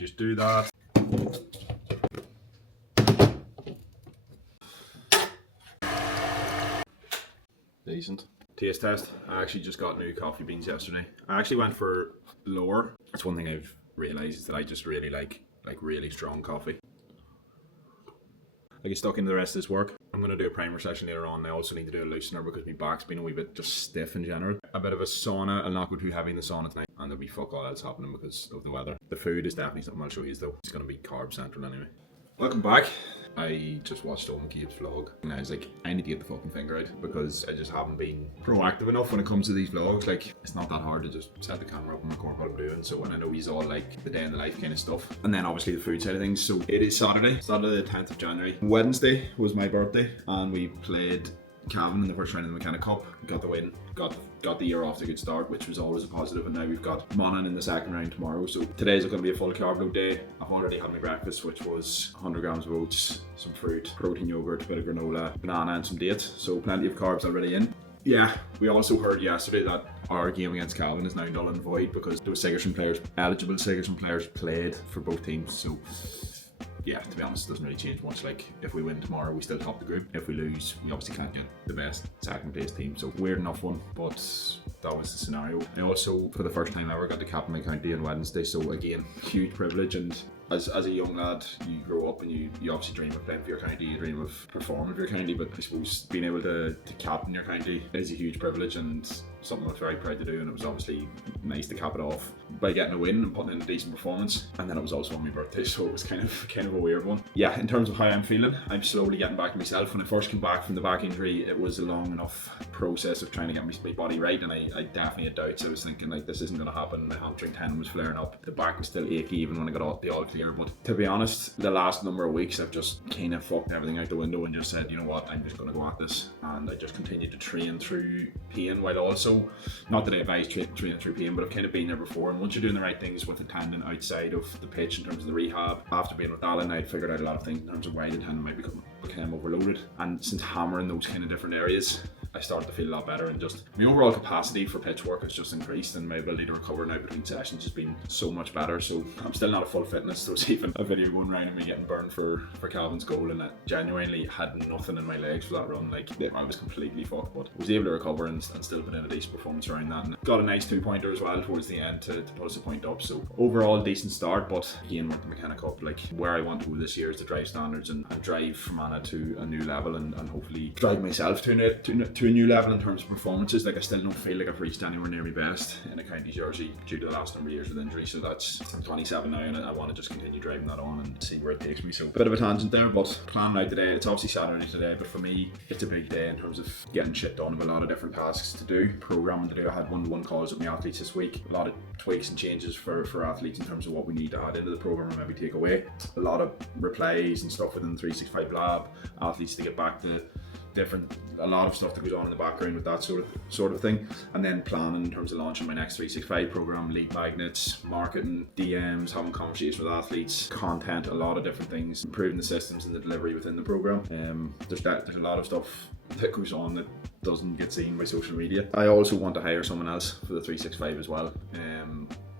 just do that. Decent. Taste test. I actually just got new coffee beans yesterday. I actually went for lower. That's one thing I've realised is that I just really like really strong coffee. I get stuck into the rest of this work. I'm going to do a primer session later on. I also need to do a loosener because my back's been a wee bit just stiff in general. A bit of a sauna. I'll not go too heavy in the sauna tonight, and there'll be fuck all else happening because of the weather. The food is definitely something I'll show you though. It's going to be carb central anyway. Welcome back. I just watched Owen Keith's vlog and I was like, I need to get the fucking finger out because I just haven't been proactive enough when it comes to these vlogs. Like, it's not that hard to just set the camera up and record what I'm doing. So when I know he's all like the day in the life kind of stuff. And then obviously the food side of things. So it is Saturday the 10th of January. Wednesday was my birthday and we played Cavan in the first round of the McKenna Cup. Got the win, got the year off to a good start, which was always a positive, and now we've got Monaghan in the second round tomorrow. So today's going to be a full carb load day. I've already had my breakfast, which was 100 grams of oats, some fruit, protein yogurt, a bit of granola, banana and some dates. So plenty of carbs already in. Yeah, we also heard yesterday that our game against Calvin is now null and void because there was Sigerson players, eligible Sigerson players played for both teams. So yeah, to be honest, it doesn't really change much. Like, if we win tomorrow, we still top the group. If we lose, we obviously can't get the best second place team. So weird enough one, but that was the scenario. I also, for the first time ever, got to captain my county on Wednesday. So again, huge privilege. And as a young lad, you grow up and you obviously dream of playing for your county, you dream of performing for your county, but I suppose being able to captain your county is a huge privilege and something I was very proud to do, and it was obviously nice to cap it off by getting a win and putting in a decent performance. And then it was also on my birthday, so it was kind of a weird one. Yeah, in terms of how I'm feeling, I'm slowly getting back to myself. When I first came back from the back injury, it was a long enough process of trying to get my body right, and I definitely had doubts. I was thinking like, this isn't going to happen. My hamstring tendon was flaring up, the back was still achy even when I got the all clear. But to be honest, the last number of weeks I've just kind of fucked everything out the window and just said, you know what, I'm just going to go at this. And I just continued to train through pain, while also, not that I advise training through pain, but I've kind of been there before. And once you're doing the right things with the tendon outside of the pitch in terms of the rehab, after being with Alan, I figured out a lot of things in terms of why the tendon might become overloaded. And since hammering those kind of different areas, I started to feel a lot better, and just my overall capacity for pitch work has just increased, and my ability to recover now between sessions has been so much better. So I'm still not at full fitness. There was even a video going around of me getting burned for Calvin's goal, and I genuinely had nothing in my legs for that run. Like, I was completely fucked, but I was able to recover and still put in a decent performance around that, and got a nice 2-pointer as well towards the end to put us a point up. So overall decent start, but again, with the McKenna Cup, like, where I want to go this year is to drive standards and drive Fermanagh to a new level, and hopefully drive myself to a new level in terms of performances. Like, I still don't feel like I've reached anywhere near my best in a county jersey due to the last number of years with injury. So I'm 27 now, and I want to just continue driving that on and see where it takes me. So a bit of a tangent there, but planning out today, it's obviously Saturday today, but for me it's a big day in terms of getting shit done. I have a lot of different tasks to do, programming to do. I had one-to-one calls with my athletes this week, a lot of tweaks and changes for athletes in terms of what we need to add into the program or maybe take away, a lot of replays and stuff within the 365 lab, athletes to get back to a lot of stuff that goes on in the background with that sort of thing, and then planning in terms of launching my next 365 program, lead magnets, marketing, DMs, having conversations with athletes, content, a lot of different things, improving the systems and the delivery within the program. There's a lot of stuff that goes on that doesn't get seen by social media. I also want to hire someone else for the 365 as well.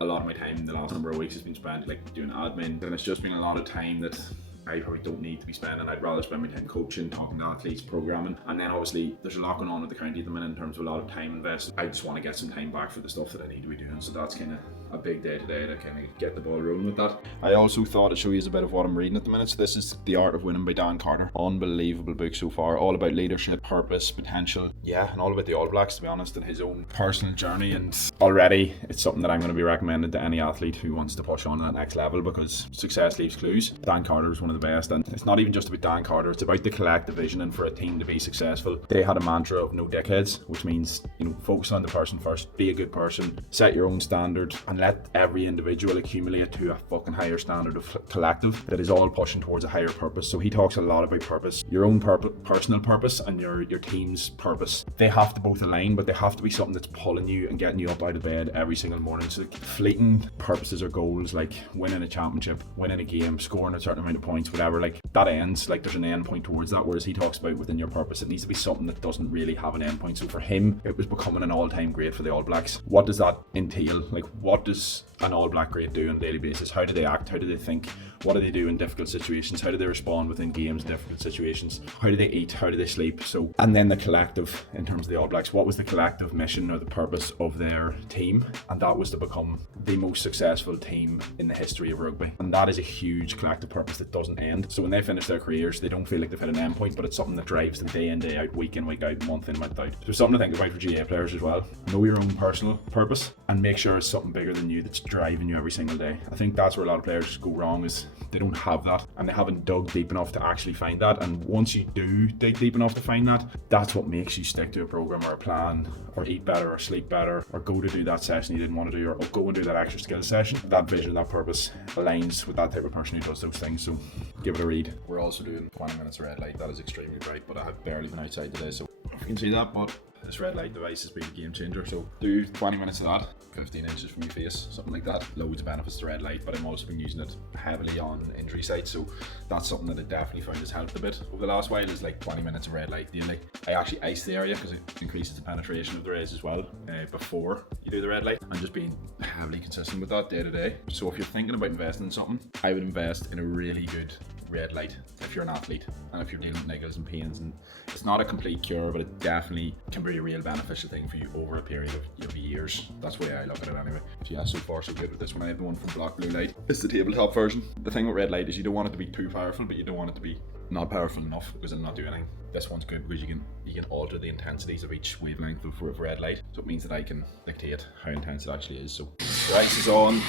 A lot of my time in the last number of weeks has been spent like doing admin, and it's just been a lot of time that I probably don't need to be spending. I'd rather spend my time coaching, talking to athletes, programming, and then obviously there's a lot going on with the county at the minute in terms of a lot of time invested. I just want to get some time back for the stuff that I need to be doing, so that's kind of a big day today to kind of get the ball rolling with that. I also thought I'd show you a bit of what I'm reading at the minute. So this is The Art of Winning by Dan Carter. Unbelievable book so far, all about leadership, purpose, potential, and all about the All Blacks, to be honest, and his own personal journey. And already it's something that I'm going to be recommending to any athlete who wants to push on to that next level, because success leaves clues. Dan Carter is one of the best, and it's not even just about Dan Carter, it's about the collective vision. And for a team to be successful, they had a mantra of no dickheads, which means, focus on the person first, be a good person, set your own standard, and let every individual accumulate to a fucking higher standard of collective that is all pushing towards a higher purpose. So he talks a lot about purpose, your own personal purpose and your team's purpose. They have to both align, but they have to be something that's pulling you and getting you up out of bed every single morning. So fleeting purposes or goals like winning a championship, winning a game, scoring a certain amount of points, whatever, like that ends, like there's an end point towards that. Whereas he talks about within your purpose, it needs to be something that doesn't really have an end point. So for him, it was becoming an all-time great for the All Blacks. What does that entail? Like, what does an All Black grade do on a daily basis? How do they act? How do they think? What do they do in difficult situations? How do they respond within games in difficult situations? How do they eat? How do they sleep? So, and then the collective, in terms of the All Blacks, what was the collective mission or the purpose of their team? And that was to become the most successful team in the history of rugby. And that is a huge collective purpose that doesn't end. So when they finish their careers, they don't feel like they've hit an end point, but it's something that drives them day in, day out, week in, week out, month in, month out. So something to think about for GAA players as well. Know your own personal purpose and make sure it's something bigger than you that's driving you every single day. I think that's where a lot of players go wrong, is they don't have that and they haven't dug deep enough to actually find that. And once you do dig deep enough to find that, that's what makes you stick to a program or a plan, or eat better or sleep better, or go to do that session you didn't want to do, or go and do that extra skill session. That vision, that purpose aligns with that type of person who does those things. So give it a read. We're also doing 20 minutes of red light. That is extremely bright, but I have barely been outside today, so you can see that, but this red light device has been a game changer. So do 20 minutes of that, 15 inches from your face, something like that. Loads of benefits to red light, but I'm also been using it heavily on injury sites, so that's something that I definitely found has helped a bit over the last while, is like 20 minutes of red light daily. I actually ice the area because it increases the penetration of the rays as well before you do the red light. I'm just being heavily consistent with that day to day. So if you're thinking about investing in something, I would invest in a really good red light if you're an athlete and if you're dealing with niggles and pains. And it's not a complete cure, but it definitely can be a real beneficial thing for you over a period of years. That's the way I look at it anyway. So yeah, so far so good with this one. I have the one from Black Blue Light. It's the tabletop version. The thing with red light is you don't want it to be too powerful, but you don't want it to be not powerful enough because it'll not do anything. This one's good because you can alter the intensities of each wavelength of red light, so it means that I can dictate how intense it actually is. So the ice is on,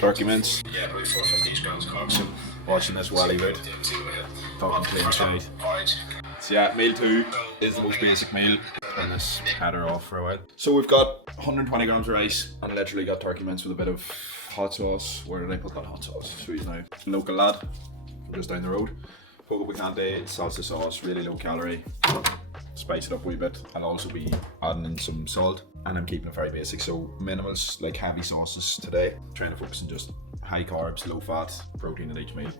turkey mince. Yeah, about 450 grams carb. So watching this while out, talking plain shite. So yeah, meal 2 is the most basic meal. Turn this header off for a while. So we've got 120 grams of rice and literally got turkey mince with a bit of hot sauce. Where did I put that hot sauce? Sweet now. Local lad, just down the road. Poco picante, salsa sauce, really low calorie. Spice it up a wee bit. I'll also be adding in some salt, and I'm keeping it very basic, so minimals, like heavy sauces today. Trying to focus on just high carbs, low fat, protein in each meal.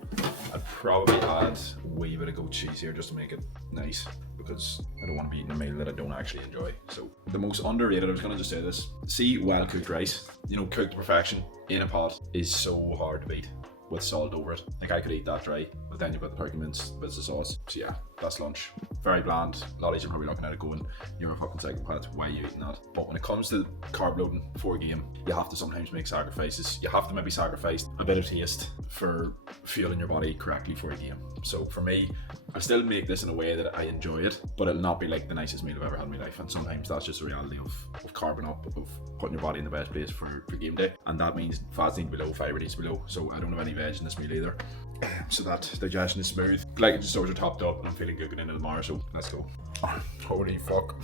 I'd probably add a wee bit of goat cheese here just to make it nice, because I don't want to be eating a meal that I don't actually enjoy. So the most underrated, I was going to just say this, see well cooked rice, cooked to perfection in a pot is so hard to beat with salt over it. Like I could eat that dry, but then you've got the turkey mince, bits of sauce. So yeah, that's lunch. Very bland. A lot of you are probably looking at it going, you're a fucking psychopath, why are you eating that? But when it comes to carb loading before a game, you have to sometimes make sacrifices. You have to maybe sacrifice a bit of taste for fueling your body correctly for a game. So for me, I still make this in a way that I enjoy it, but it'll not be like the nicest meal I've ever had in my life. And sometimes that's just the reality of carbing up, of putting your body in the best place for game day. And that means fats need to be low, fibre needs to be low. So I don't have any veg in this meal either. So that digestion is smooth. Glycogen stores are topped up and I'm feeling good going into tomorrow, so let's go. Holy fuck.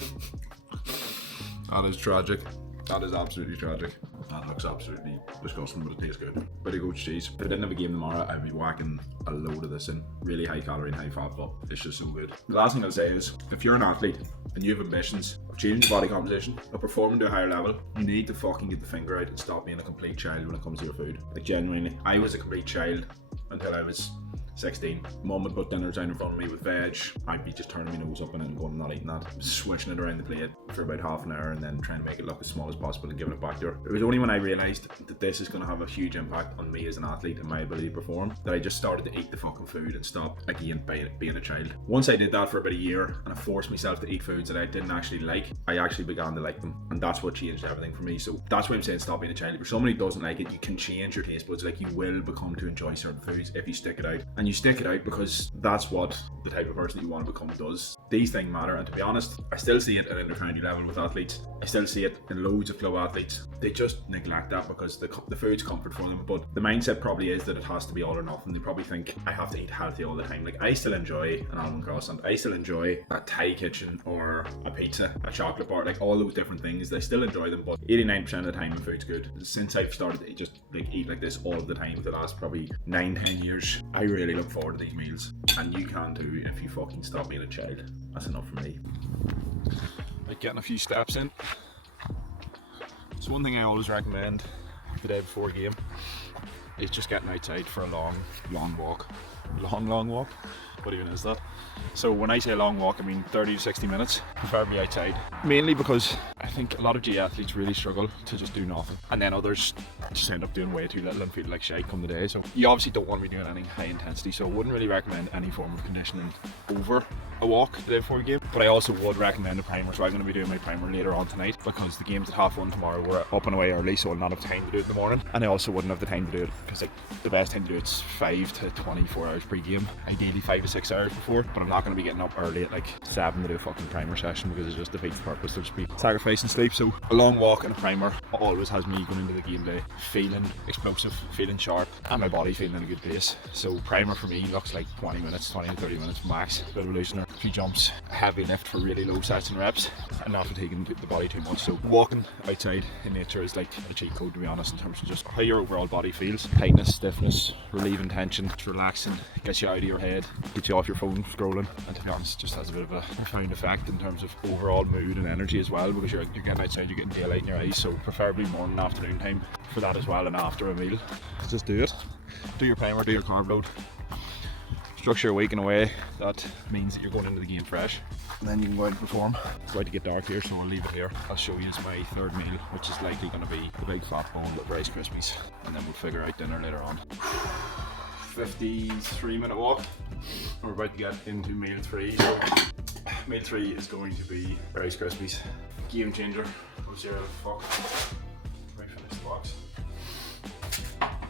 That is tragic. That is absolutely tragic. That looks absolutely disgusting, but it tastes good. Bit of goat cheese. If I didn't have a game tomorrow, I'd be whacking a load of this in. Really high calorie and high fat, but it's just so good. The last thing I'll say is, if you're an athlete and you have ambitions of changing your body composition, of performing to a higher level, you need to fucking get the finger out and stop being a complete child when it comes to your food. Like genuinely, I was a complete child until I was 16. Mum would put dinner down in front of me with veg. I'd be just turning my nose up and then going, not eating that. Swishing it around the plate for about half an hour and then trying to make it look as small as possible and giving it back to her. It was only when I realised that this is going to have a huge impact on me as an athlete and my ability to perform that I just started to eat the fucking food and stop again being a child. Once I did that for about a year and I forced myself to eat foods that I didn't actually like, I actually began to like them, and that's what changed everything for me. So that's why I'm saying stop being a child. If somebody doesn't like it, you can change your taste buds. Like you will become to enjoy certain foods if you stick it out, and you stick it out because that's what the type of person that you want to become does. These things matter, and to be honest, I still see it at an intercounty level with athletes. I still see it in loads of club athletes. They just neglect that because the food's comfort for them, but the mindset probably is that it has to be all or nothing. They probably think, I have to eat healthy all the time. Like I still enjoy an almond croissant, I still enjoy a Thai kitchen or a pizza, a chocolate bar, like all those different things. I still enjoy them, but 89% of the time the food's good. Since I've started to just eat like this all of the time for the last probably 9-10 years, I really look forward to these meals, and you can too if you fucking stop being a child. That's enough for me. Like getting a few steps in. So one thing I always recommend the day before a game is just getting outside for a long walk. Long walk. What even is that? So when I say a long walk, I mean 30 to 60 minutes, preferably outside. Mainly because I think a lot of GAA athletes really struggle to just do nothing. And then others just end up doing way too little and feel like shite come the day. So you obviously don't want to be doing anything high intensity, so I wouldn't really recommend any form of conditioning over a walk the day before a game. But I also would recommend a primer, so I'm going to be doing my primer later on tonight because the game's at 1:30 tomorrow. We're up and away early, so I'll not have time to do it in the morning. And I also wouldn't have the time to do it because like the best time to do it's 5 to 24 hours pre-game. Ideally 5 to 6 hours before, but I'm not going to be getting up early at like 7 to do a fucking primer session because it just defeats the purpose. There'll just be sacrificing sleep. So a long walk and a primer always has me going into the game day feeling explosive, feeling sharp, and my body feeling in a good pace. So primer for me looks like 20 minutes, 20 to 30 minutes max. A bit of a loosener, a few jumps, heavy lift for really low sets and reps, and not fatiguing the body too much. So walking outside in nature is like a cheat code, to be honest, in terms of just how your overall body feels. Tightness, stiffness, relieving tension, it's relaxing, gets you out of your head, gets you off your phone scrolling, and to be honest just has a bit of a profound effect in terms of overall mood and energy as well, because you're getting outside, you're getting daylight in your eyes. So preferably morning, afternoon time for that as well, and after a meal. Just do it. Do your primer, do your carb load. Structure your week in a way that means that you're going into the game fresh, and then you can go out and perform. It's about to get dark here, so I'll leave it here. I'll show you my third meal, which is likely going to be the big fat bone with Rice Krispies, and then we'll figure out dinner later on. 53-minute walk. We're about to get into meal 3. So meal 3 is going to be Rice Krispies. Game changer. Go 0 to fuck. Right, finish the box.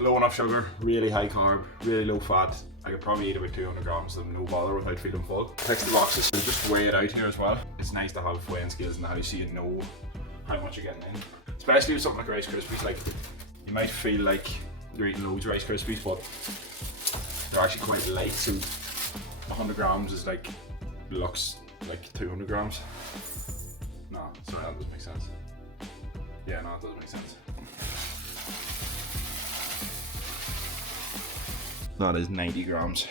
Low enough sugar, really high carb, really low fat. I could probably eat about 200 grams of no bother without feeling full. Ticks the boxes. Just weigh it out here as well. It's nice to have weighing scales in the house so you know how much you're getting in. Especially with something like Rice Krispies. Like, you might feel like you're eating loads of Rice Krispies, but they're actually quite light. So 100 grams is like, looks like 200 grams. No, sorry, that doesn't make sense. Yeah, no, it doesn't make sense. That is 90 grams.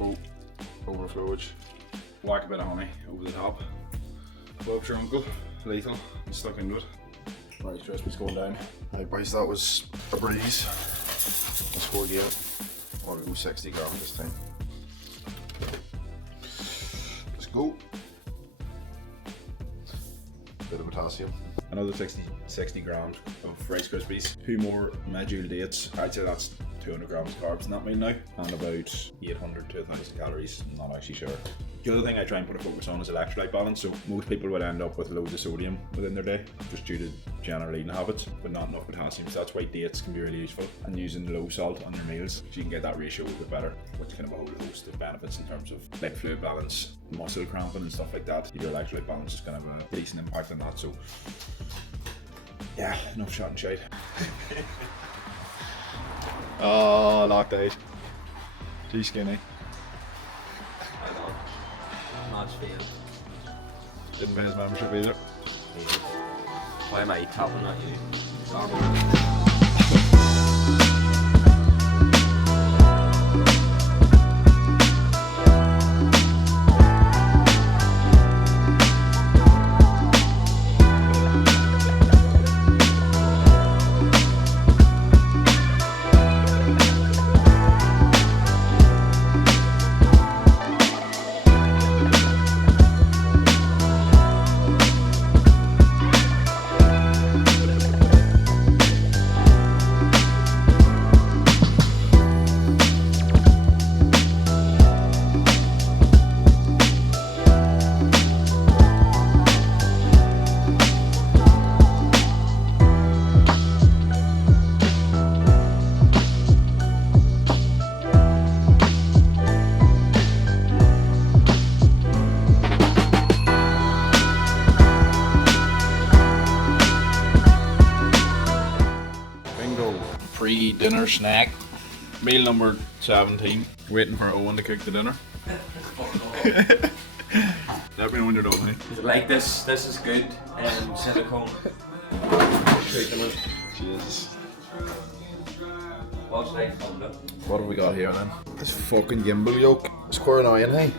Oh, overflowage. Whack a bit of honey over the top. Bob's your uncle. Lethal. He's stuck into it. Rice Krispies going down. Right, boys, that was a breeze. I scored you out. I'll go 60 grams this time. Let's go. Bit of potassium. Another 60 grams of Rice Krispies. 2 more medjool dates. I'd say that's 200 grams of carbs in that meal now, and about 800 to 1,000 calories. I'm not actually sure. The other thing I try and put a focus on is electrolyte balance. So most people would end up with loads of sodium within their day, just due to general eating habits, but not enough potassium. So that's why dates can be really useful, and using low salt on your meals, so you can get that ratio a bit better, which can have a whole host of benefits in terms of lip fluid balance, muscle cramping and stuff like that. Your electrolyte balance is going to have a decent impact on that. So yeah, enough shot and shite. Oh, locked out. Too skinny. Not fail. Didn't pay his membership either. Why am I tapping at you? Pre-dinner snack, meal number 17. Waiting for Owen to cook the dinner. Let me know when you're done, mate. Like this is good. Silicone. Jesus. What's life on that? What have we got here then? This fucking gimbal yoke. Square 9, hey?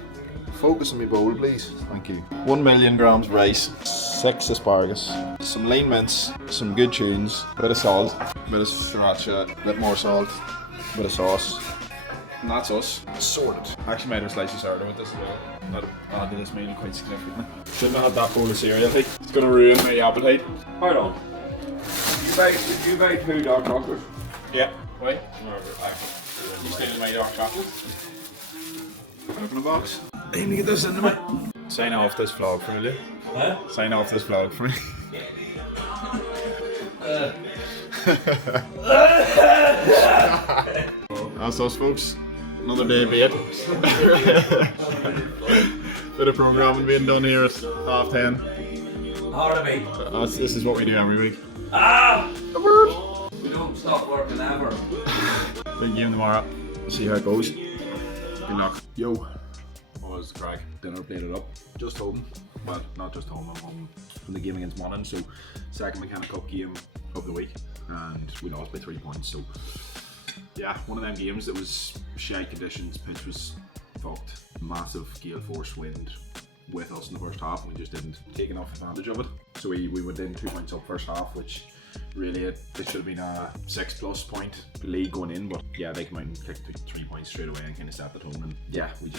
Focus on me bowl, please. Thank you. 1 million grams rice, 6 asparagus, some lean mince, some good tunes, bit of salt, bit of sriracha, bit more salt, bit of sauce, And that's us. Sorted. I actually made a slice of sourdough with this as well. That'll add to this meal quite significantly. Shouldn't have had that bowl of cereal. I think it's going to ruin my appetite. Hold on. Did you buy 2 dark chocolates? Yeah. Wait. You You stealing my dark chocolate? Open a box. I need to get this into me. Sign off this vlog for you. Huh? Sign off this vlog for me. That's us, folks. Another day bait. Bit of programming being done here at 10:30. Hard of me. This is what we do every week. We don't stop working ever. Big game tomorrow. See how it goes. Good luck. Yo. What was the crack? Dinner played it up. Just home. Well, not just home. I'm home from the game against Monaghan. So, second McKenna Cup game of the week. And we lost by 3 points. So, yeah, one of them games that was shite conditions. Pitch was fucked. Massive gale force wind with us in the first half. We just didn't take enough advantage of it. So we went in 2 points up first half, which really it should have been a 6+ point lead going in, but yeah, they came out and kicked 3 points straight away and kind of set the tone. And yeah, we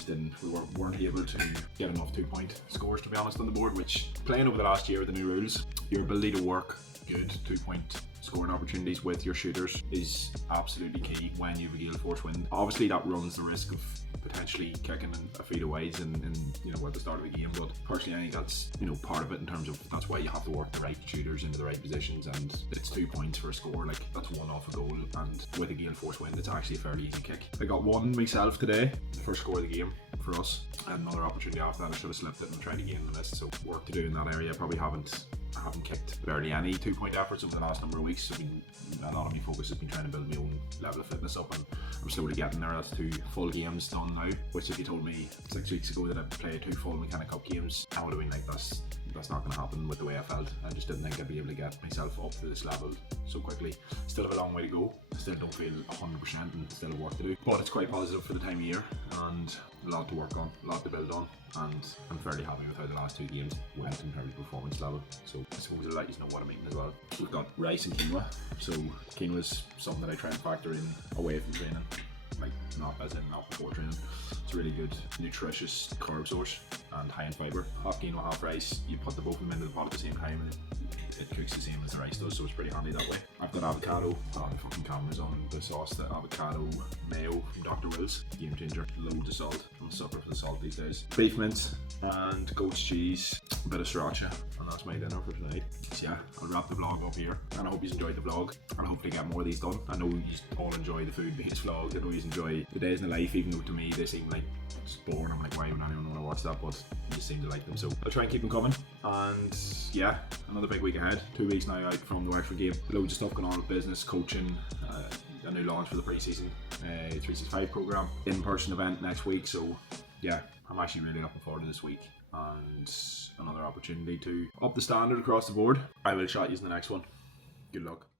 weren't able to get enough 2-point scores, to be honest, on the board. Which, playing over the last year with the new rules, your ability to work good 2-point scoring opportunities with your shooters is absolutely key when you have a gale force wind. Obviously that runs the risk of potentially kicking a feet away in at the start of the game, but personally I think that's part of it, in terms of that's why you have to work the right shooters into the right positions, and it's 2 points for a score. Like, that's one off a goal, and with a gale force wind it's actually a fairly easy kick. I got one myself today, the first score of the game for us. I had another opportunity after that. I should have slipped it and tried again and missed, so work to do in that area. Probably haven't kicked barely any 2-point efforts over the last number of weeks. So a lot of my focus has been trying to build my own level of fitness up, and I'm slowly getting there. That's 2 full games done now, which if you told me 6 weeks ago that I'd play 2 full McKenna Cup games, I would have been like, that's not going to happen with the way I felt. I just didn't think I'd be able to get myself up to this level so quickly. Still have a long way to go. Still don't feel 100% and still have work to do, but it's quite positive for the time of year and a lot to work on, a lot to build on, and I'm fairly happy with how the last 2 games went in terms of performance level. So I suppose I'll let you know what I'm eating as well. We've got rice and quinoa. So quinoa's something that I try and factor in away from training, like not before training. It's a really good, nutritious carb source and high in fibre. Half quinoa, half rice. You put the both of them into the pot at the same time and it cooks the same as the rice does, so it's pretty handy that way. I've got avocado. Oh, the fucking camera's on the sauce. The avocado mayo from Dr. Will's. Game changer. Loads of salt. I'm a sucker for the salt these days. Beef mince and goat's cheese. A bit of sriracha. And that's my dinner for tonight. So yeah, I'll wrap the vlog up here. And I hope you enjoyed the vlog. And hopefully get more of these done. I know you all enjoy the food-based vlogs. I know you enjoy the days in the life, even though to me they seem like it's boring. I'm like, why would anyone want to watch that? But you just seem to like them. So I'll try and keep them coming. And yeah, another big week ahead. 2 weeks now out from the Wexford game. Loads of stuff going on with business, coaching, a new launch for the pre-season 365 program, in-person event next week. So yeah, I'm actually really looking forward to this week and another opportunity to up the standard across the board. I will chat you in the next one. Good luck.